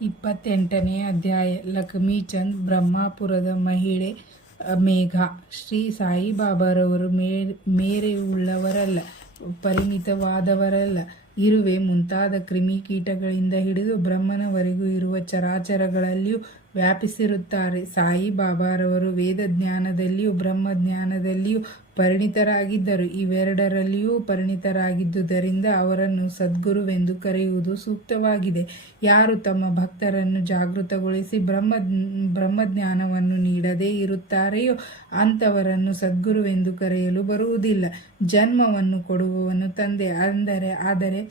28ನೇ ಅಧ್ಯಾಯ. ಲಕ್ಷ್ಮೀಚಂದ್ ಬ್ರಹ್ಮಪುರದ ಮಹಿಳೆ ಮೇಘ. ಶ್ರೀ ಸಾಯಿಬಾಬಾರವರು ಮೇರೆಯುಳ್ಳವರಲ್ಲ, ಪರಿಮಿತವಾದವರಲ್ಲ. ಇರುವೆ ಮುಂತಾದ ಕ್ರಿಮಿಕೀಟಗಳಿಂದ ಹಿಡಿದು ಬ್ರಹ್ಮನವರೆಗೂ ಇರುವ ಚರಾಚರಗಳಲ್ಲಿಯೂ ವ್ಯಾಪಿಸಿರುತ್ತಾರೆ. ಸಾಯಿಬಾಬಾರವರು ವೇದಜ್ಞಾನದಲ್ಲಿಯೂ ಬ್ರಹ್ಮಜ್ಞಾನದಲ್ಲಿಯೂ ಪರಿಣಿತರಾಗಿದ್ದರು. ಇವೆರಡರಲ್ಲಿಯೂ ಪರಿಣಿತರಾಗಿದ್ದುದರಿಂದ ಅವರನ್ನು ಸದ್ಗುರುವೆಂದು ಕರೆಯುವುದು ಸೂಕ್ತವಾಗಿದೆ. ಯಾರು ತಮ್ಮ ಭಕ್ತರನ್ನು ಜಾಗೃತಗೊಳಿಸಿ ಬ್ರಹ್ಮಜ್ಞಾನವನ್ನು ನೀಡದೇ ಇರುತ್ತಾರೆಯೋ ಅಂಥವರನ್ನು ಸದ್ಗುರುವೆಂದು ಕರೆಯಲು ಬರುವುದಿಲ್ಲ. ಜನ್ಮವನ್ನು ಕೊಡುವವನು ತಂದೆ, ಆದರೆ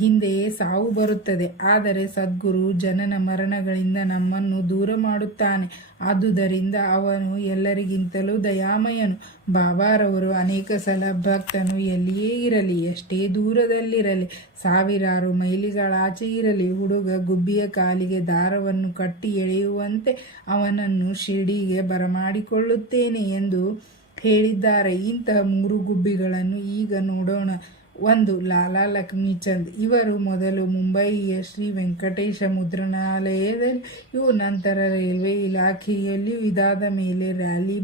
ಹಿಂದೆಯೇ ಸಾವು ಬರುತ್ತದೆ. ಆದರೆ ಸದ್ಗುರು ಜನನ ಮರಣಗಳಿಂದ ನಮ್ಮನ್ನು ದೂರ ಮಾಡುತ್ತಾನೆ. ಆದುದರಿಂದ ಅವನು ಎಲ್ಲರಿಗಿಂತಲೂ ದಯಾಮಯನು. ಬಾಬಾರವರು ಅನೇಕ ಸಲ ಭಕ್ತನು ಎಲ್ಲಿಯೇ ಇರಲಿ, ಎಷ್ಟೇ ದೂರದಲ್ಲಿರಲಿ, ಸಾವಿರಾರು ಮೈಲಿಗಳಾಚೆ ಇರಲಿ, ಹುಡುಗ ಗುಬ್ಬಿಯ ಕಾಲಿಗೆ ದಾರವನ್ನು ಕಟ್ಟಿ ಎಳೆಯುವಂತೆ ಅವನನ್ನು ಶಿರ್ಡಿಗೆ ಬರಮಾಡಿಕೊಳ್ಳುತ್ತೇನೆ ಎಂದು ಹೇಳಿದ್ದಾರೆ. ಇಂತಹ 3 ಗುಬ್ಬಿಗಳನ್ನು ಈಗ ನೋಡೋಣ. 1. ಲಾಲಾ ಲಕ್ಷ್ಮೀಚಂದ್. ಇವರು ಮೊದಲು ಮುಂಬಯಿಯ ಶ್ರೀ ವೆಂಕಟೇಶ ಮುದ್ರಣಾಲಯದಲ್ಲಿಯೂ ನಂತರ ರೈಲ್ವೆ ಇಲಾಖೆಯಲ್ಲಿಯೂ ಇದಾದ ಮೇಲೆ ರ್ಯಾಲಿ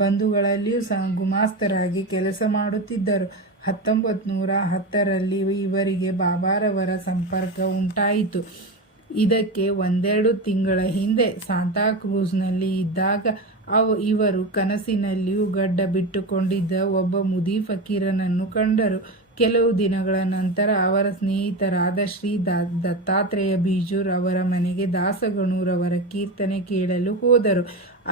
ಬಂಧುಗಳಲ್ಲಿಯೂ ಗುಮಾಸ್ತರಾಗಿ ಕೆಲಸ ಮಾಡುತ್ತಿದ್ದರು. 1910ರಲ್ಲಿ ಇವರಿಗೆ ಬಾಬಾರವರ ಸಂಪರ್ಕ ಉಂಟಾಯಿತು. ಇದಕ್ಕೆ 1-2 ತಿಂಗಳ ಹಿಂದೆ ಸಾಂತಾಕ್ರೂಜ್ನಲ್ಲಿ ಇದ್ದಾಗ ಇವರು ಕನಸಿನಲ್ಲಿಯೂ ಗಡ್ಡ ಬಿಟ್ಟುಕೊಂಡಿದ್ದ ಒಬ್ಬ ಮುದಿ ಫಕೀರನನ್ನು ಕಂಡರು. ಕೆಲವು ದಿನಗಳ ನಂತರ ಅವರ ಸ್ನೇಹಿತರಾದ ಶ್ರೀ ದತ್ತಾತ್ರೇಯ ಬೀಜೂರ್ ಅವರ ಮನೆಗೆ ದಾಸಗಣೂರವರ ಕೀರ್ತನೆ ಕೇಳಲು ಹೋದರು.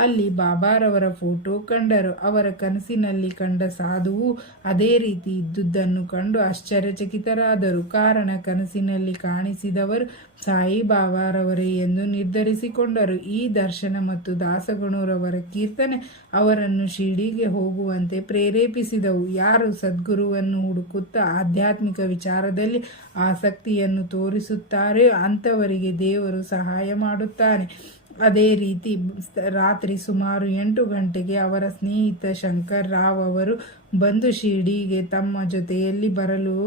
ಅಲ್ಲಿ ಬಾಬಾರವರ ಫೋಟೋ ಕಂಡರು. ಅವರ ಕನಸಿನಲ್ಲಿ ಕಂಡ ಸಾಧುವು ಅದೇ ರೀತಿ ಇದ್ದುದನ್ನು ಕಂಡು ಆಶ್ಚರ್ಯಚಕಿತರಾದರು. ಕಾರಣ ಕನಸಿನಲ್ಲಿ ಕಾಣಿಸಿದವರು ಸಾಯಿಬಾಬಾರವರೇ ಎಂದು ನಿರ್ಧರಿಸಿಕೊಂಡರು. ಈ ದರ್ಶನ ಮತ್ತು ದಾಸಗಣೂರವರ ಕೀರ್ತನೆ ಅವರನ್ನು ಶಿರ್ಡಿಗೆ ಹೋಗುವಂತೆ ಪ್ರೇರೇಪಿಸಿದವು. ಯಾರು ಸದ್ಗುರುವನ್ನು ಹುಡುಕುತ್ತಾ ಆಧ್ಯಾತ್ಮಿಕ ವಿಚಾರದಲ್ಲಿ ಆಸಕ್ತಿಯನ್ನು ತೋರಿಸುತ್ತಾರೆಯೋ ಅಂಥವರಿಗೆ ದೇವರು ಸಹಾಯ ಮಾಡುತ್ತಾನೆ. ಅದೇ ರೀತಿ ರಾತ್ರಿ ಸುಮಾರು 8 ಗಂಟೆಗೆ ಅವರ ಸ್ನೇಹಿತ ಶಂಕರ್ ರಾವ್ ಅವರು ಬಂದು ಶಿರ್ಡಿಗೆ ತಮ್ಮ ಜೊತೆಯಲ್ಲಿ ಬರಲು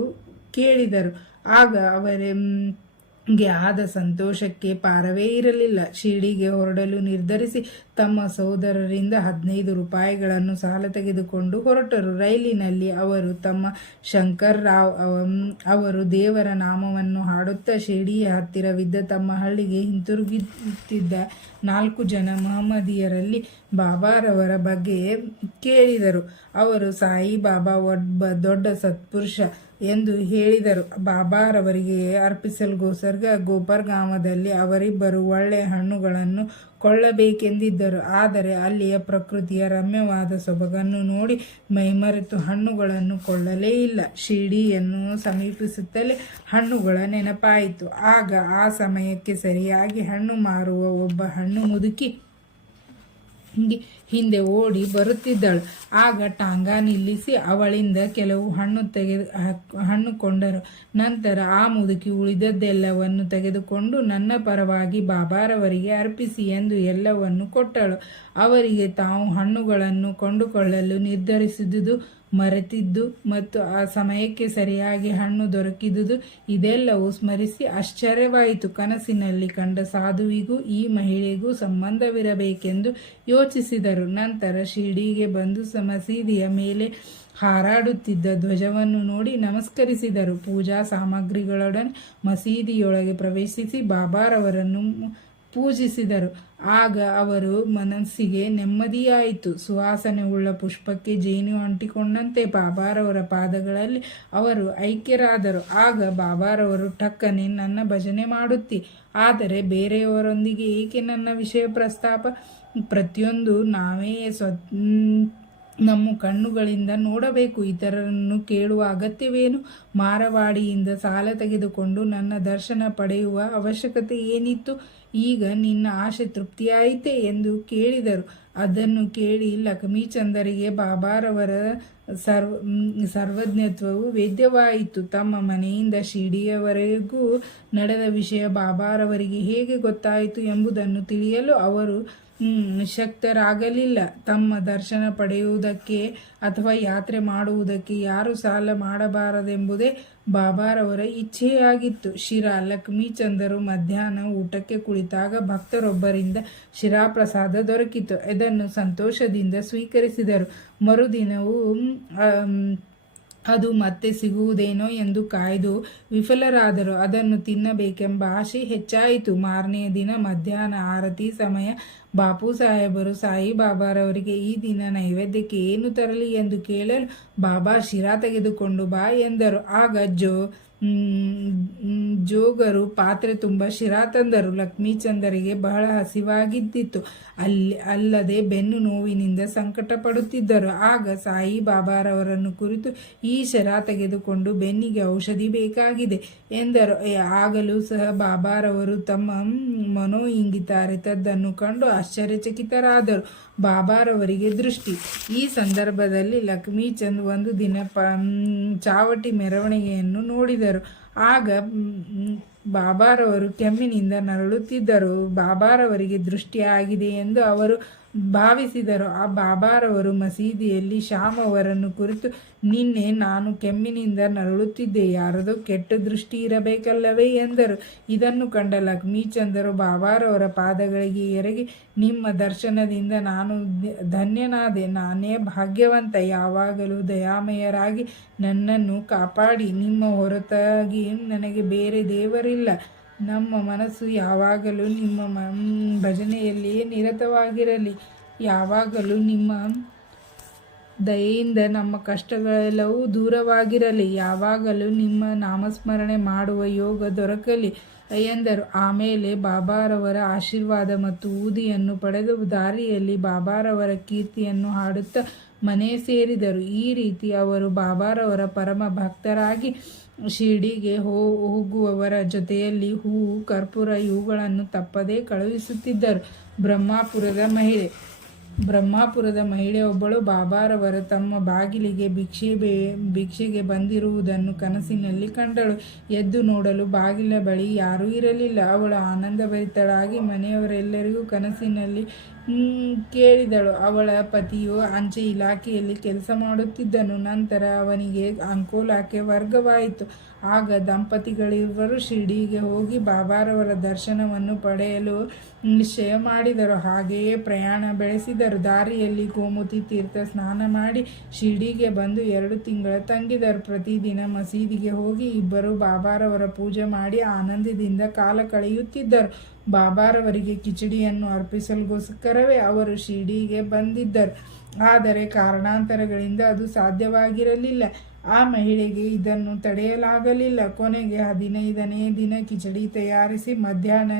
ಕೇಳಿದರು. ಆಗ ಅವರಿಗೆ ಆದ ಸಂತೋಷಕ್ಕೆ ಪಾರವೇ ಇರಲಿಲ್ಲ. ಶಿರ್ಡಿಗೆ ಹೊರಡಲು ನಿರ್ಧರಿಸಿ ತಮ್ಮ ಸೋದರರಿಂದ 15 ರೂಪಾಯಿಗಳನ್ನು ಸಾಲ ತೆಗೆದುಕೊಂಡು ಹೊರಟರು. ರೈಲಿನಲ್ಲಿ ಅವರು ತಮ್ಮ ಶಂಕರ್ ರಾವ್ ಅವರು ದೇವರ ನಾಮವನ್ನು ಹಾಡುತ್ತಾ ಶಿರ್ಡಿಯ ಹತ್ತಿರವಿದ್ದ ತಮ್ಮ ಹಳ್ಳಿಗೆ ಹಿಂತಿರುಗುತ್ತಿದ್ದ 4 ಜನ ಮಹಮ್ಮದೀಯರಲ್ಲಿ ಬಾಬಾರವರ ಬಗ್ಗೆ ಕೇಳಿದರು. ಅವರು ಸಾಯಿಬಾಬಾ ಒಬ್ಬ ದೊಡ್ಡ ಸತ್ಪುರುಷ ಎಂದು ಹೇಳಿದರು. ಬಾಬಾರವರಿಗೆ ಅರ್ಪಿಸಲ್ಗೋಸ್ಕರ ಗೋಪರ್ಗಾಮದಲ್ಲಿ ಅವರಿಬ್ಬರು ಒಳ್ಳೆಯ ಹಣ್ಣುಗಳನ್ನು ಕೊಳ್ಳಬೇಕೆಂದಿದ್ದರು. ಆದರೆ ಅಲ್ಲಿಯ ಪ್ರಕೃತಿಯ ರಮ್ಯವಾದ ಸೊಬಗನ್ನು ನೋಡಿ ಮೈಮರೆತು ಹಣ್ಣುಗಳನ್ನು ಕೊಳ್ಳಲೇ ಇಲ್ಲ. ಶಿರ್ಡಿಯನ್ನು ಸಮೀಪಿಸುತ್ತಲೇ ಹಣ್ಣುಗಳ ನೆನಪಾಯಿತು. ಆಗ ಆ ಸಮಯಕ್ಕೆ ಸರಿಯಾಗಿ ಹಣ್ಣು ಮಾರುವ ಒಬ್ಬ ಹಣ್ಣು ಮುದುಕಿ ಹಿಂದೆ ಓಡಿ ಬರುತ್ತಿದ್ದಳು. ಆಗ ಟಾಂಗಾ ನಿಲ್ಲಿಸಿ ಅವಳಿಂದ ಕೆಲವು ಹಣ್ಣು ಕೊಂಡರು. ನಂತರ ಆ ಮುದುಕಿ ಉಳಿದದ್ದೆಲ್ಲವನ್ನು ತೆಗೆದುಕೊಂಡು ನನ್ನ ಪರವಾಗಿ ಬಾಬಾರವರಿಗೆ ಅರ್ಪಿಸಿ ಎಂದು ಎಲ್ಲವನ್ನು ಕೊಟ್ಟಳು. ಅವರಿಗೆ ತಾವು ಹಣ್ಣುಗಳನ್ನು ಕೊಂಡುಕೊಳ್ಳಲು ನಿರ್ಧರಿಸಿದುದು ಮರೆತಿದ್ದು ಮತ್ತು ಆ ಸಮಯಕ್ಕೆ ಸರಿಯಾಗಿ ಹಣ್ಣು ದೊರಕಿದುದು ಇದೆಲ್ಲವೂ ಸ್ಮರಿಸಿ ಆಶ್ಚರ್ಯವಾಯಿತು. ಕನಸಿನಲ್ಲಿ ಕಂಡ ಸಾಧುವಿಗೂ ಈ ಮಹಿಳೆಗೂ ಸಂಬಂಧವಿರಬೇಕೆಂದು ಯೋಚಿಸಿದರು. ನಂತರ ಶಿರ್ಡಿಗೆ ಬಂದು ಮಸೀದಿಯ ಮೇಲೆ ಹಾರಾಡುತ್ತಿದ್ದ ಧ್ವಜವನ್ನು ನೋಡಿ ನಮಸ್ಕರಿಸಿದರು. ಪೂಜಾ ಸಾಮಗ್ರಿಗಳೊಡನೆ ಮಸೀದಿಯೊಳಗೆ ಪ್ರವೇಶಿಸಿ ಬಾಬಾರವರನ್ನು ಪೂಜಿಸಿದರು. ಆಗ ಅವರು ಮನಸ್ಸಿಗೆ ನೆಮ್ಮದಿಯಾಯಿತು. ಸುವಾಸನೆಯುಳ್ಳ ಪುಷ್ಪಕ್ಕೆ ಜೇನು ಅಂಟಿಕೊಂಡಂತೆ ಬಾಬಾರವರ ಪಾದಗಳಲ್ಲಿ ಅವರು ಐಕ್ಯರಾದರು. ಆಗ ಬಾಬಾರವರು ಟಕ್ಕನೆ ನನ್ನ ಭಜನೆ ಮಾಡುತ್ತಿ, ಆದರೆ ಬೇರೆಯವರೊಂದಿಗೆ ಏಕೆ ನನ್ನ ವಿಷಯ ಪ್ರಸ್ತಾಪ? ಪ್ರತಿಯೊಂದು ನಾವೇ ನಮ್ಮ ಕಣ್ಣುಗಳಿಂದ ನೋಡಬೇಕು. ಇತರರನ್ನು ಕೇಳುವ ಅಗತ್ಯವೇನು? ಮಾರವಾಡಿಯಿಂದ ಸಾಲ ತೆಗೆದುಕೊಂಡು ನನ್ನ ದರ್ಶನ ಪಡೆಯುವ ಅವಶ್ಯಕತೆ ಏನಿತ್ತು? ಈಗ ನಿನ್ನ ಆಶೆ ತೃಪ್ತಿಯಾಯಿತೆ ಎಂದು ಕೇಳಿದರು. ಅದನ್ನು ಕೇಳಿ ಲಕ್ಷ್ಮೀಚಂದರಿಗೆ ಬಾಬಾರವರ ಸರ್ವಜ್ಞತ್ವವು ವೇದ್ಯವಾಯಿತು. ತಮ್ಮ ಮನೆಯಿಂದ ಶಿರ್ಡಿಯವರೆಗೂ ನಡೆದ ವಿಷಯ ಬಾಬಾರವರಿಗೆ ಹೇಗೆ ಗೊತ್ತಾಯಿತು ಎಂಬುದನ್ನು ತಿಳಿಯಲು ಅವರು ಶಕ್ತರಾಗಲಿಲ್ಲ. ತಮ್ಮ ದರ್ಶನ ಪಡೆಯುವುದಕ್ಕೆ ಅಥವಾ ಯಾತ್ರೆ ಮಾಡುವುದಕ್ಕೆ ಯಾರು ಸಾಲ ಮಾಡಬಾರದೆಂಬುದೇ ಬಾಬಾರವರ ಇಚ್ಛೆಯಾಗಿತ್ತು. ಶಿರಾ ಲಕ್ಷ್ಮೀಚಂದರು ಮಧ್ಯಾಹ್ನ ಊಟಕ್ಕೆ ಕುಳಿತಾಗ ಭಕ್ತರೊಬ್ಬರಿಂದ ಶಿರಾಪ್ರಸಾದ ದೊರಕಿತು. ಇದನ್ನು ಸಂತೋಷದಿಂದ ಸ್ವೀಕರಿಸಿದರು. ಮರುದಿನವೂ ಅದು ಮತ್ತೆ ಸಿಗುವುದೇನೋ ಎಂದು ಕಾಯ್ದು ವಿಫಲರಾದರು. ಅದನ್ನು ತಿನ್ನಬೇಕೆಂಬ ಆಶೆ ಹೆಚ್ಚಾಯಿತು. ಮಾರನೆಯ ದಿನ ಮಧ್ಯಾಹ್ನ ಆರತಿ ಸಮಯ ಬಾಪು ಸಾಹೇಬರು ಸಾಯಿಬಾಬಾರವರಿಗೆ ಈ ದಿನ ನೈವೇದ್ಯಕ್ಕೆ ಏನು ತರಲಿ ಎಂದು ಕೇಳಲು ಬಾಬಾ ಶಿರಾ ತೆಗೆದುಕೊಂಡು ಬಾ ಎಂದರು. ಆಗ ಜೋಗರು ಪಾತ್ರೆ ತುಂಬ ಶಿರಾ ತಂದರು. ಲಕ್ಷ್ಮೀಚಂದರಿಗೆ ಬಹಳ ಹಸಿವಾಗಿದ್ದಿತ್ತು. ಅಲ್ಲದೆ ಬೆನ್ನು ನೋವಿನಿಂದ ಸಂಕಟ ಪಡುತ್ತಿದ್ದರು. ಆಗ ಸಾಯಿಬಾಬಾರವರನ್ನು ಕುರಿತು ಈ ಶಿರಾ ತೆಗೆದುಕೊಂಡು ಬೆನ್ನಿಗೆ ಔಷಧಿ ಬೇಕಾಗಿದೆ ಎಂದರು. ಆಗಲೂ ಸಹ ಬಾಬಾರವರು ತಮ್ಮ ಮನೋಇಂಗಿತ ಅರಿತದ್ದನ್ನು ಕಂಡು ಆಶ್ಚರ್ಯಚಕಿತರಾದರು. ಬಾಬಾರವರಿಗೆ ದೃಷ್ಟಿ. ಈ ಸಂದರ್ಭದಲ್ಲಿ ಲಕ್ಷ್ಮೀಚಂದ್ ಒಂದು ದಿನ ಚಾವಟಿ ಮೆರವಣಿಗೆಯನ್ನು ನೋಡಿದರು. ಆಗ ಬಾಬಾರವರು ಕೆಮ್ಮಿನಿಂದ ನರಳುತ್ತಿದ್ದರು. ಬಾಬಾರವರಿಗೆ ದೃಷ್ಟಿ ಆಗಿದೆ ಎಂದು ಅವರು ಭಾವಿಸಿದರು. ಆ ಬಾಬಾರವರು ಮಸೀದಿಯಲ್ಲಿ ಶ್ಯಾಮ್ ಅವರನ್ನು ಕುರಿತು, ನಿನ್ನೆ ನಾನು ಕೆಮ್ಮಿನಿಂದ ನರಳುತ್ತಿದ್ದೆ, ಯಾರದೋ ಕೆಟ್ಟ ದೃಷ್ಟಿ ಇರಬೇಕಲ್ಲವೇ ಎಂದರು. ಇದನ್ನು ಕಂಡ ಲಕ್ಷ್ಮೀಚಂದರು ಬಾಬಾರವರ ಪಾದಗಳಿಗೆ ಎರಗಿ, ನಿಮ್ಮ ದರ್ಶನದಿಂದ ನಾನು ಧನ್ಯನಾದೆ, ನಾನೇ ಭಾಗ್ಯವಂತ, ಯಾವಾಗಲೂ ದಯಾಮಯರಾಗಿ ನನ್ನನ್ನು ಕಾಪಾಡಿ, ನಿಮ್ಮ ಹೊರತಾಗಿ ನನಗೆ ಬೇರೆ ದೇವರಿಲ್ಲ, ನಮ್ಮ ಮನಸ್ಸು ಯಾವಾಗಲೂ ನಿಮ್ಮ ಭಜನೆಯಲ್ಲಿಯೇ ನಿರತವಾಗಿರಲಿ, ಯಾವಾಗಲೂ ನಿಮ್ಮ ದಯೆಯಿಂದ ನಮ್ಮ ಕಷ್ಟಗಳೆಲ್ಲವೂ ದೂರವಾಗಿರಲಿ, ಯಾವಾಗಲೂ ನಿಮ್ಮ ನಾಮಸ್ಮರಣೆ ಮಾಡುವ ಯೋಗ ದೊರಕಲಿ ಎಂದರು. ಆಮೇಲೆ ಬಾಬಾರವರ ಆಶೀರ್ವಾದ ಮತ್ತು ಊದಿಯನ್ನು ಪಡೆದು ದಾರಿಯಲ್ಲಿ ಬಾಬಾರವರ ಕೀರ್ತಿಯನ್ನು ಹಾಡುತ್ತಾ ಮನೆ ಸೇರಿದರು. ಈ ರೀತಿ ಅವರು ಬಾಬಾರವರ ಪರಮ ಭಕ್ತರಾಗಿ ಶಿರ್ಡಿಗೆ ಹೋಗುವವರ ಜೊತೆಯಲ್ಲಿ ಹೂವು, ಕರ್ಪೂರ ಇವುಗಳನ್ನು ತಪ್ಪದೇ ಕಳುಹಿಸುತ್ತಿದ್ದರು. ಬ್ರಹ್ಮಾಪುರದ ಮಹಿಳೆಯೊಬ್ಬಳು ಬಾಬಾರವರು ತಮ್ಮ ಬಾಗಿಲಿಗೆ ಭಿಕ್ಷೆಗೆ ಬಂದಿರುವುದನ್ನು ಕನಸಿನಲ್ಲಿ ಕಂಡಳು. ಎದ್ದು ನೋಡಲು ಬಾಗಿಲ ಬಳಿ ಯಾರೂ ಇರಲಿಲ್ಲ. ಅವಳು ಆನಂದಭರಿತಳಾಗಿ ಮನೆಯವರೆಲ್ಲರಿಗೂ ಕನಸಿನಲ್ಲಿ ಕೇಳಿದಳು. ಅವಳ ಪತಿಯು ಅಂಚೆ ಇಲಾಖೆಯಲ್ಲಿ ಕೆಲಸ ಮಾಡುತ್ತಿದ್ದನು. ನಂತರ ಅವನಿಗೆ ಅಂಕೋಲಾಕ್ಕೆ ವರ್ಗವಾಯಿತು. ಆಗ ದಂಪತಿಗಳಿಬ್ಬರು ಶಿರ್ಡಿಗೆ ಹೋಗಿ ಬಾಬಾರವರ ದರ್ಶನವನ್ನು ಪಡೆಯಲು ನಿಶ್ಚಯ ಮಾಡಿದರು. ಹಾಗೆಯೇ ಪ್ರಯಾಣ ಬೆಳೆಸಿದರು. ದಾರಿಯಲ್ಲಿ ಗೋಮತಿ ತೀರ್ಥ ಸ್ನಾನ ಮಾಡಿ ಶಿರ್ಡಿಗೆ ಬಂದು 2 ತಿಂಗಳ ತಂಗಿದರು. ಪ್ರತಿದಿನ ಮಸೀದಿಗೆ ಹೋಗಿ ಇಬ್ಬರು ಬಾಬಾರವರ ಪೂಜೆ ಮಾಡಿ ಆನಂದದಿಂದ ಕಾಲ ಕಳೆಯುತ್ತಿದ್ದರು. ಬಾಬಾರವರಿಗೆ ಕಿಚಡಿಯನ್ನು ಅರ್ಪಿಸಲುಗೋಸ್ಕರವೇ ಅವರು ಶಿರ್ಡಿಗೆ ಬಂದಿದ್ದರು. ಆದರೆ ಕಾರಣಾಂತರಗಳಿಂದ ಅದು ಸಾಧ್ಯವಾಗಿರಲಿಲ್ಲ. ಆ ಮಹಿಳೆಗೆ ಇದನ್ನು ತಡೆಯಲಾಗಲಿಲ್ಲ. ಕೊನೆಗೆ 15ನೇ ದಿನ ಕಿಚಡಿ ತಯಾರಿಸಿ ಮಧ್ಯಾಹ್ನ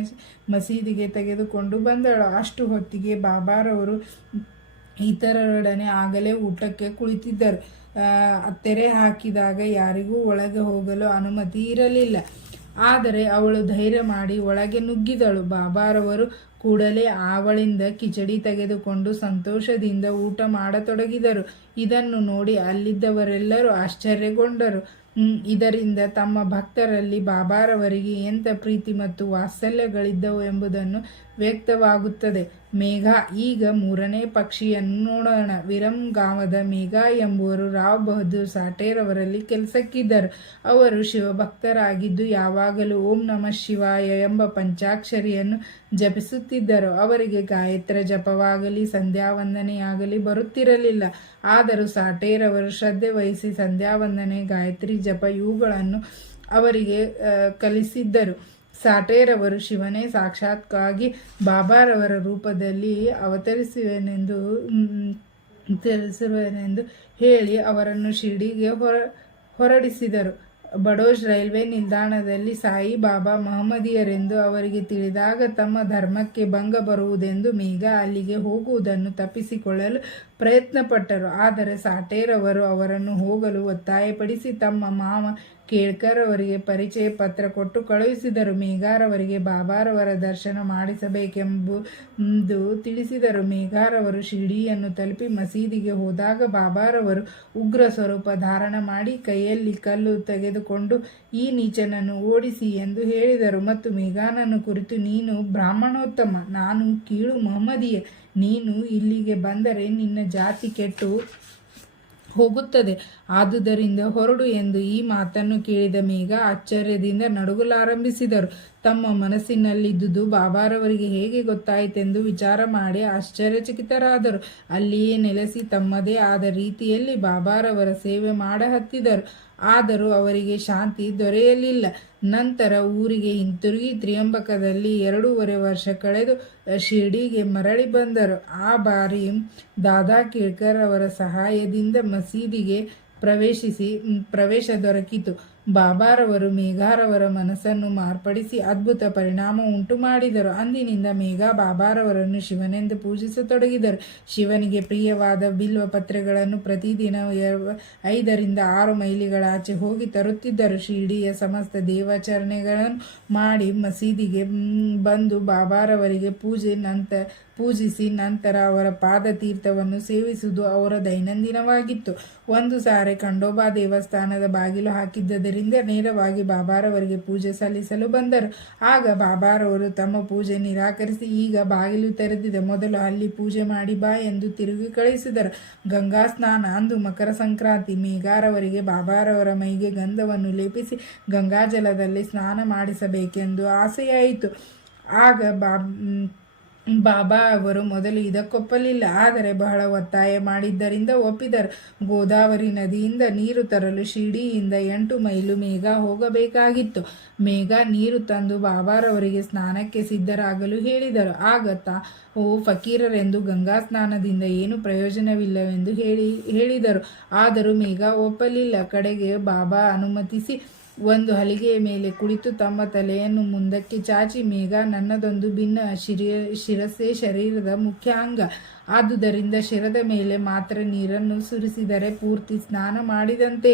ಮಸೀದಿಗೆ ತೆಗೆದುಕೊಂಡು ಬಂದಳು. ಅಷ್ಟು ಹೊತ್ತಿಗೆ ಬಾಬಾರವರು ಇತರರೊಡನೆ ಆಗಲೇ ಊಟಕ್ಕೆ ಕುಳಿತಿದ್ದರು. ತೆರೆ ಹಾಕಿದಾಗ ಯಾರಿಗೂ ಒಳಗೆ ಹೋಗಲು ಅನುಮತಿ ಇರಲಿಲ್ಲ. ಆದರೆ ಅವಳು ಧೈರ್ಯ ಮಾಡಿ ಒಳಗೆ ನುಗ್ಗಿದಳು. ಬಾಬಾರವರು ಕೂಡಲೇ ಅವಳಿಂದ ಕಿಚಡಿ ತೆಗೆದುಕೊಂಡು ಸಂತೋಷದಿಂದ ಊಟ ಮಾಡತೊಡಗಿದರು. ಇದನ್ನು ನೋಡಿ ಅಲ್ಲಿದ್ದವರೆಲ್ಲರೂ ಆಶ್ಚರ್ಯಗೊಂಡರು. ಇದರಿಂದ ತಮ್ಮ ಭಕ್ತರಲ್ಲಿ ಬಾಬಾರವರಿಗೆ ಎಂಥ ಪ್ರೀತಿ ಮತ್ತು ವಾತ್ಸಲ್ಯಗಳಿದ್ದವು ಎಂಬುದನ್ನು ವ್ಯಕ್ತವಾಗುತ್ತದೆ. ಮೇಘ. ಈಗ 3ನೇ ಪಕ್ಷಿಯನ್ನು ನೋಡೋಣ. ವಿರಮ್ಗಾಂವದ ಮೇಘ ಎಂಬುವರು ರಾವ್ ಬಹದ್ದೂರ್ ಸಾಠೇರವರಲ್ಲಿ ಕೆಲಸಕ್ಕಿದ್ದರು. ಅವರು ಶಿವಭಕ್ತರಾಗಿದ್ದು ಯಾವಾಗಲೂ ಓಂ ನಮಃ ಶಿವಾಯ ಎಂಬ ಪಂಚಾಕ್ಷರಿಯನ್ನು ಜಪಿಸುತ್ತಿದ್ದರು. ಅವರಿಗೆ ಗಾಯತ್ರ ಜಪವಾಗಲಿ ಸಂಧ್ಯಾವಂದನೆಯಾಗಲಿ ಬರುತ್ತಿರಲಿಲ್ಲ. ಆದರೂ ಸಾಠೇರವರು ಶ್ರದ್ಧೆ ವಹಿಸಿ ಸಂಧ್ಯಾವಂದನೆ, ಗಾಯತ್ರಿ ಜಪ ಇವುಗಳನ್ನು ಅವರಿಗೆ ಕಲಿಸಿದ್ದರು. ಸಾಠೇರವರು ಶಿವನೇ ಸಾಕ್ಷಾತ್ಕಾಗಿ ಬಾಬಾರವರ ರೂಪದಲ್ಲಿ ಅವತರಿಸುವೆನೆಂದು ಹೇಳಿ ಅವರನ್ನು ಶಿರ್ಡಿಗೆ ಹೊರಡಿಸಿದರು. ಬಡೋಜ್ ರೈಲ್ವೆ ನಿಲ್ದಾಣದಲ್ಲಿ ಸಾಯಿಬಾಬಾ ಮಹಮ್ಮದೀಯರೆಂದು ಅವರಿಗೆ ತಿಳಿದಾಗ ತಮ್ಮ ಧರ್ಮಕ್ಕೆ ಭಂಗ ಬರುವುದೆಂದು ಮೇಘ ಅಲ್ಲಿಗೆ ಹೋಗುವುದನ್ನು ತಪ್ಪಿಸಿಕೊಳ್ಳಲು ಪ್ರಯತ್ನಪಟ್ಟರು. ಆದರೆ ಸಾಠೇರವರು ಅವರನ್ನು ಹೋಗಲು ಒತ್ತಾಯಪಡಿಸಿ ತಮ್ಮ ಮಾವ ಕೇಳ್ಕರ್ ಅವರಿಗೆ ಪರಿಚಯ ಪತ್ರ ಕೊಟ್ಟು ಕಳುಹಿಸಿದರು. ಮೇಘಾರವರಿಗೆ ಬಾಬಾರವರ ದರ್ಶನ ಮಾಡಿಸಬೇಕೆಂಬುದು ತಿಳಿಸಿದರು. ಮೇಘಾರವರು ಶಿರ್ಡಿಯನ್ನು ತಲುಪಿ ಮಸೀದಿಗೆ ಹೋದಾಗ ಬಾಬಾರವರು ಉಗ್ರ ಸ್ವರೂಪ ಧಾರಣ ಮಾಡಿ ಕೈಯಲ್ಲಿ ಕಲ್ಲು ತೆಗೆದುಕೊಂಡು ಈ ನೀಚನನ್ನು ಓಡಿಸಿ ಎಂದು ಹೇಳಿದರು. ಮತ್ತು ಮೇಘಾನನ್ನು ಕುರಿತು, ನೀನು ಬ್ರಾಹ್ಮಣೋತ್ತಮ, ನಾನು ಕೀಳು ಮಹಮ್ಮದೀಯ, ನೀನು ಇಲ್ಲಿಗೆ ಬಂದರೆ ನಿನ್ನ ಜಾತಿ ಕೆಟ್ಟು ಹೋಗುತ್ತದೆ. ಆದುದರಿಂದ ಹೊರಡು ಎಂದು ಈ ಮಾತನ್ನು ಕೇಳಿದ ಮೇಘ ಆಶ್ಚರ್ಯದಿಂದ ನಡುಗಲಾರಂಭಿಸಿದರು. ತಮ್ಮ ಮನಸ್ಸಿನಲ್ಲಿದ್ದುದು ಬಾಬಾರವರಿಗೆ ಹೇಗೆ ಗೊತ್ತಾಯಿತೆಂದು ವಿಚಾರ ಮಾಡಿ ಆಶ್ಚರ್ಯಚಕಿತರಾದರು. ಅಲ್ಲಿಯೇ ನೆಲೆಸಿ ತಮ್ಮದೇ ಆದ ರೀತಿಯಲ್ಲಿ ಬಾಬಾರವರ ಸೇವೆ ಮಾಡಹತ್ತಿದರು. ಆದರೂ ಅವರಿಗೆ ಶಾಂತಿ ದೊರೆಯಲಿಲ್ಲ. ನಂತರ ಊರಿಗೆ ಹಿಂತಿರುಗಿ ತ್ರಿಯಂಬಕದಲ್ಲಿ 2.5 ವರ್ಷ ಕಳೆದು ಶಿರ್ಡಿಗೆ ಮರಳಿ ಬಂದರು. ಆ ಬಾರಿ ದಾದಾ ಕೇಳ್ಕರ್ ಅವರ ಸಹಾಯದಿಂದ ಮಸೀದಿಗೆ ಪ್ರವೇಶ ದೊರಕಿತು. ಬಾಬಾರವರು ಮೇಘಾರವರ ಮನಸ್ಸನ್ನು ಮಾರ್ಪಡಿಸಿ ಅದ್ಭುತ ಪರಿಣಾಮ ಉಂಟು ಮಾಡಿದರು. ಅಂದಿನಿಂದ ಮೇಘ ಬಾಬಾರವರನ್ನು ಶಿವನೆಂದು ಪೂಜಿಸತೊಡಗಿದರು. ಶಿವನಿಗೆ ಪ್ರಿಯವಾದ ಬಿಲ್ವ ಪತ್ರೆಗಳನ್ನು ಪ್ರತಿದಿನ 5 ರಿಂದ 6 ಮೈಲಿಗಳಾಚೆ ಹೋಗಿ ತರುತ್ತಿದ್ದರು. ಶಿರ್ಡಿಯ ಸಮಸ್ತ ದೇವಾಚರಣೆಗಳನ್ನು ಮಾಡಿ ಮಸೀದಿಗೆ ಬಂದು ಬಾಬಾರವರಿಗೆ ಪೂಜಿಸಿ ನಂತರ ಅವರ ಪಾದ ತೀರ್ಥವನ್ನು ಸೇವಿಸುವುದು ಅವರ ದೈನಂದಿನವಾಗಿತ್ತು. ಒಂದು ಸಾರಿ ಖಂಡೋಬಾ ದೇವಸ್ಥಾನದ ಬಾಗಿಲು ಹಾಕಿದ್ದರಿಂದ ನೇರವಾಗಿ ಬಾಬಾರವರಿಗೆ ಪೂಜೆ ಸಲ್ಲಿಸಲು ಬಂದರು. ಆಗ ಬಾಬಾರವರು ತಮ್ಮ ಪೂಜೆ ನಿರಾಕರಿಸಿ, ಈಗ ಬಾಗಿಲು ತೆರೆದಿದೆ, ಮೊದಲು ಅಲ್ಲಿ ಪೂಜೆ ಮಾಡಿ ಬಾ ಎಂದು ತಿರುಗಿ ಕಳಿಸಿದರು. ಗಂಗಾ ಸ್ನಾನ. ಅಂದು ಮಕರ ಸಂಕ್ರಾಂತಿ. ಮೇಘಾರವರಿಗೆ ಬಾಬಾರವರ ಮೈಗೆ ಗಂಧವನ್ನು ಲೇಪಿಸಿ ಗಂಗಾಜಲದಲ್ಲಿ ಸ್ನಾನ ಮಾಡಿಸಬೇಕೆಂದು ಆಸೆಯಾಯಿತು. ಆಗ ಬಾಬಾ ಅವರು ಮೊದಲು ಇದಕ್ಕೊಪ್ಪಲಿಲ್ಲ. ಆದರೆ ಬಹಳ ಒತ್ತಾಯ ಮಾಡಿದ್ದರಿಂದ ಒಪ್ಪಿದರು. ಗೋದಾವರಿ ನದಿಯಿಂದ ನೀರು ತರಲು ಶಿರ್ಡಿಯಿಂದ 8 ಮೈಲು ಮೇಘ ಹೋಗಬೇಕಾಗಿತ್ತು. ಮೇಘ ನೀರು ತಂದು ಬಾಬಾರವರಿಗೆ ಸ್ನಾನಕ್ಕೆ ಸಿದ್ಧರಾಗಲು ಹೇಳಿದರು. ಆಗ ತಾವು ಫಕೀರರೆಂದು ಗಂಗಾ ಸ್ನಾನದಿಂದ ಏನು ಪ್ರಯೋಜನವಿಲ್ಲವೆಂದು ಹೇಳಿದರು. ಆದರೂ ಮೇಘ ಒಪ್ಪಲಿಲ್ಲ. ಕಡೆಗೆ ಬಾಬಾ ಅನುಮತಿಸಿ ಒಂದು ಹಲಿಗೆಯ ಮೇಲೆ ಕುಳಿತು ತಮ್ಮ ತಲೆಯನ್ನು ಮುಂದಕ್ಕೆ ಚಾಚಿ, ಮೇಘ ನನ್ನದೊಂದು ಭಿನ್ನ ಶಿರಸ್ಸೇ ಶರೀರದ ಮುಖ್ಯ ಅಂಗ. ಆದುದರಿಂದ ಶಿರದ ಮೇಲೆ ಮಾತ್ರ ನೀರನ್ನು ಸುರಿಸಿದರೆ ಪೂರ್ತಿ ಸ್ನಾನ ಮಾಡಿದಂತೆ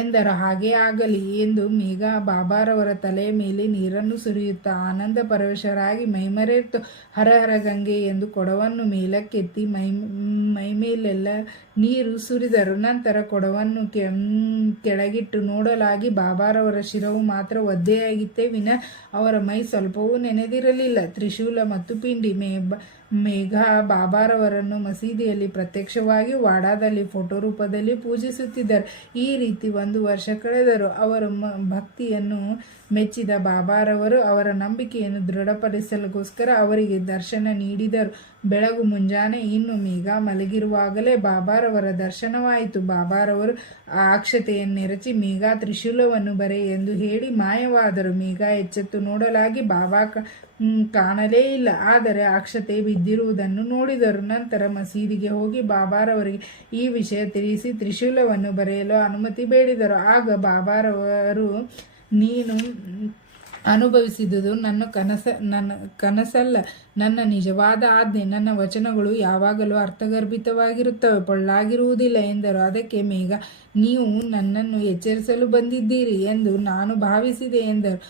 ಎಂದರು. ಹಾಗೇ ಆಗಲಿ ಎಂದು ಮೇಘ ಬಾಬಾರವರ ತಲೆಯ ಮೇಲೆ ನೀರನ್ನು ಸುರಿಯುತ್ತಾ ಆನಂದ ಪರವಶರಾಗಿ ಮೈಮರೆತು ಹರ ಹರ ಗಂಗೆ ಎಂದು ಕೊಡವನ್ನು ಮೇಲಕ್ಕೆತ್ತಿ ಮೈಮೇಲೆಲ್ಲ ನೀರು ಸುರಿದರು. ನಂತರ ಕೊಡವನ್ನು ಕೆಳಗಿಟ್ಟು ನೋಡಲಾಗಿ ಬಾಬಾರವರ ಶಿರವು ಮಾತ್ರ ಒದ್ದೆಯಾಗಿತ್ತೇ ವಿನ ಅವರ ಮೈ ಸ್ವಲ್ಪವೂ ನೆನೆದಿರಲಿಲ್ಲ. ತ್ರಿಶೂಲ ಮತ್ತು ಪಿಂಡಿ. ಮೇಘ ಬಾಬಾರವರನ್ನು ಮಸೀದಿಯಲ್ಲಿ ಪ್ರತ್ಯಕ್ಷವಾಗಿ, ವಾಡಾದಲ್ಲಿ ಫೋಟೋ ರೂಪದಲ್ಲಿ ಪೂಜಿಸುತ್ತಿದ್ದರು. ಈ ರೀತಿ 1 ವರ್ಷ ಕಳೆದರು. ಅವರ ಭಕ್ತಿಯನ್ನು ಮೆಚ್ಚಿದ ಬಾಬಾರವರು ಅವರ ನಂಬಿಕೆಯನ್ನು ದೃಢಪಡಿಸಲಿಗೋಸ್ಕರ ಅವರಿಗೆ ದರ್ಶನ ನೀಡಿದರು. ಬೆಳಗು ಮುಂಜಾನೆ. ಇನ್ನು ಮೇಘ ಮಲಗಿರುವಾಗಲೇ ಬಾಬಾರವರ ದರ್ಶನವಾಯಿತು. ಬಾಬಾರವರು ಆ ಅಕ್ಷತೆಯನ್ನೆರಚಿ, ಮೇಘ ತ್ರಿಶೂಲವನ್ನು ಬರೆ ಎಂದು ಹೇಳಿ ಮಾಯವಾದರು. ಮೇಘ ಎಚ್ಚೆತ್ತು ನೋಡಲಾಗಿ ಬಾಬಾ ಕಾಣಲೇ ಇಲ್ಲ. ಆದರೆ ಅಕ್ಷತೆ ಬಿದ್ದಿರುವುದನ್ನು ನೋಡಿದರು. ನಂತರ ಮಸೀದಿಗೆ ಹೋಗಿ ಬಾಬಾರವರಿಗೆ ಈ ವಿಷಯ ತಿಳಿಸಿ ತ್ರಿಶೂಲವನ್ನು ಬರೆಯಲು ಅನುಮತಿ ಬೇಡಿದರು. ಆಗ ಬಾಬಾರವರು, ನೀನು ಅನುಭವಿಸಿದುದು ನನ್ನ ಕನಸಲ್ಲ, ನನ್ನ ನಿಜವಾದ ಆಜ್ಞೆ. ನನ್ನ ವಚನಗಳು ಯಾವಾಗಲೂ ಅರ್ಥಗರ್ಭಿತವಾಗಿರುತ್ತವೆ, ಪೊಳ್ಳಾಗಿರುವುದಿಲ್ಲ ಎಂದರು. ಅದಕ್ಕೆ ಮೇಘ, ನೀವು ನನ್ನನ್ನು ಎಚ್ಚರಿಸಲು ಬಂದಿದ್ದೀರಿ ಎಂದು ನಾನು ಭಾವಿಸಿದೆ ಎಂದರು.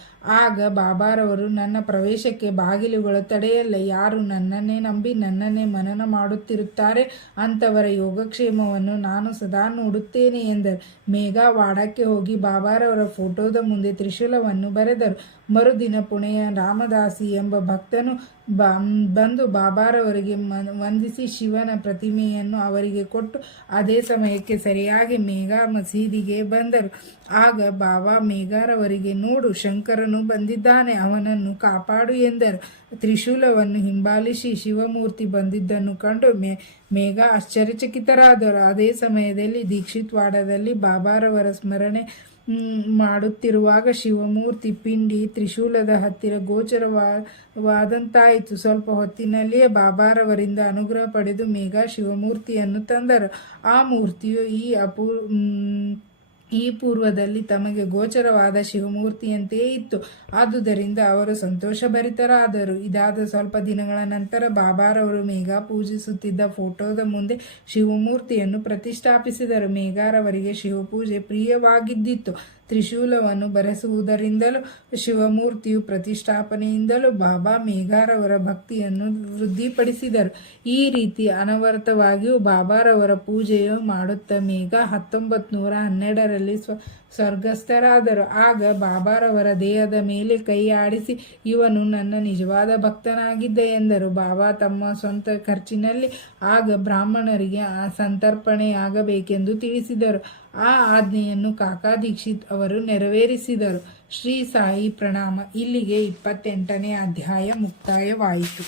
ಆಗ ಬಾಬಾರವರು, ನನ್ನ ಪ್ರವೇಶಕ್ಕೆ ಬಾಗಿಲುಗಳ ತಡೆಯಲ್ಲ. ಯಾರು ನನ್ನನ್ನೇ ನಂಬಿ ನನ್ನನ್ನೇ ಮನನ ಮಾಡುತ್ತಿರುತ್ತಾರೆ ಅಂಥವರ ಯೋಗಕ್ಷೇಮವನ್ನು ನಾನು ಸದಾ ನೋಡುತ್ತೇನೆ ಎಂದರು. ಮೇಘ ವಾಡಕ್ಕೆ ಹೋಗಿ ಬಾಬಾರವರ ಫೋಟೋದ ಮುಂದೆ ತ್ರಿಶೂಲವನ್ನು ಬರೆದರು. ಮರುದಿನ ಪುಣೆಯ ರಾಮದಾಸಿ ಎಂಬ ಭಕ್ತನು ಬಂದು ಬಾಬಾರವರಿಗೆ ವಂದಿಸಿ ಶಿವನ ಪ್ರತಿಮೆಯನ್ನು ಅವರಿಗೆ ಕೊಟ್ಟು ಅದೇ ಸಮಯಕ್ಕೆ ಸರಿಯಾಗಿ ಮೇಘ ಮಸೀದಿಗೆ ಬಂದರು. ಆಗ ಬಾಬಾ ಮೇಘಾರವರಿಗೆ, ನೋಡು, ಶಂಕರನು ಬಂದಿದ್ದಾನೆ, ಅವನನ್ನು ಕಾಪಾಡು ಎಂದರು. ತ್ರಿಶೂಲವನ್ನು ಹಿಂಬಾಲಿಸಿ ಶಿವಮೂರ್ತಿ ಬಂದಿದ್ದನ್ನು ಕಂಡು ಮೇಘ ಆಶ್ಚರ್ಯಚಕಿತರಾದರು. ಅದೇ ಸಮಯದಲ್ಲಿ ದೀಕ್ಷಿತ್ ವಾಡದಲ್ಲಿ ಬಾಬಾರವರ ಸ್ಮರಣೆ ಮಾಡುತ್ತಿರುವಾಗ ಶಿವಮೂರ್ತಿ ಪಿಂಡಿ ತ್ರಿಶೂಲದ ಹತ್ತಿರ ಗೋಚರವಾದಂತಾಯಿತು. ಸ್ವಲ್ಪ ಹೊತ್ತಿನಲ್ಲಿಯೇ ಬಾಬಾರವರಿಂದ ಅನುಗ್ರಹ ಪಡೆದು ಮೇಘ ಶಿವಮೂರ್ತಿಯನ್ನು ತಂದರು. ಆ ಮೂರ್ತಿಯು ಈ ಪೂರ್ವದಲ್ಲಿ ತಮಗೆ ಗೋಚರವಾದ ಶಿವಮೂರ್ತಿಯಂತೆಯೇ ಇತ್ತು. ಆದುದರಿಂದ ಅವರು ಸಂತೋಷಭರಿತರಾದರು. ಇದಾದ ಸ್ವಲ್ಪ ದಿನಗಳ ನಂತರ ಬಾಬಾರವರು ಮೇಘ ಪೂಜಿಸುತ್ತಿದ್ದ ಫೋಟೋದ ಮುಂದೆ ಶಿವಮೂರ್ತಿಯನ್ನು ಪ್ರತಿಷ್ಠಾಪಿಸಿದರು. ಮೇಘಾರವರಿಗೆ ಶಿವಪೂಜೆ ಪ್ರಿಯವಾಗಿದ್ದಿತ್ತು. ತ್ರಿಶೂಲವನ್ನು ಬರೆಸುವುದರಿಂದಲೂ ಶಿವಮೂರ್ತಿಯು ಪ್ರತಿಷ್ಠಾಪನೆಯಿಂದಲೂ ಬಾಬಾ ಮೇಘಾರವರ ಭಕ್ತಿಯನ್ನು ವೃದ್ಧಿಪಡಿಸಿದರು. ಈ ರೀತಿ ಅನವರತವಾಗಿಯೂ ಬಾಬಾರವರ ಪೂಜೆಯು ಮಾಡುತ್ತಾ ಮೇಘ 1912ರಲ್ಲಿ ಸ್ವರ್ಗಸ್ಥರಾದರು. ಆಗ ಬಾಬಾರವರ ದೇಹದ ಮೇಲೆ ಕೈ ಆಡಿಸಿ, ಇವನು ನನ್ನ ನಿಜವಾದ ಭಕ್ತನಾಗಿದ್ದ ಎಂದರು. ಬಾಬಾ ತಮ್ಮ ಸ್ವಂತ ಖರ್ಚಿನಲ್ಲಿ ಆಗ ಬ್ರಾಹ್ಮಣರಿಗೆ ಸಂತರ್ಪಣೆಯಾಗಬೇಕೆಂದು ತಿಳಿಸಿದರು. ಆ ಆಜ್ಞೆಯನ್ನು ಕಾಕಾ ದೀಕ್ಷಿತ್ ಅವರು ನೆರವೇರಿಸಿದರು. ಶ್ರೀ ಸಾಯಿ ಪ್ರಣಾಮ. ಇಲ್ಲಿಗೆ 28ನೇ ಅಧ್ಯಾಯ ಮುಕ್ತಾಯವಾಯಿತು.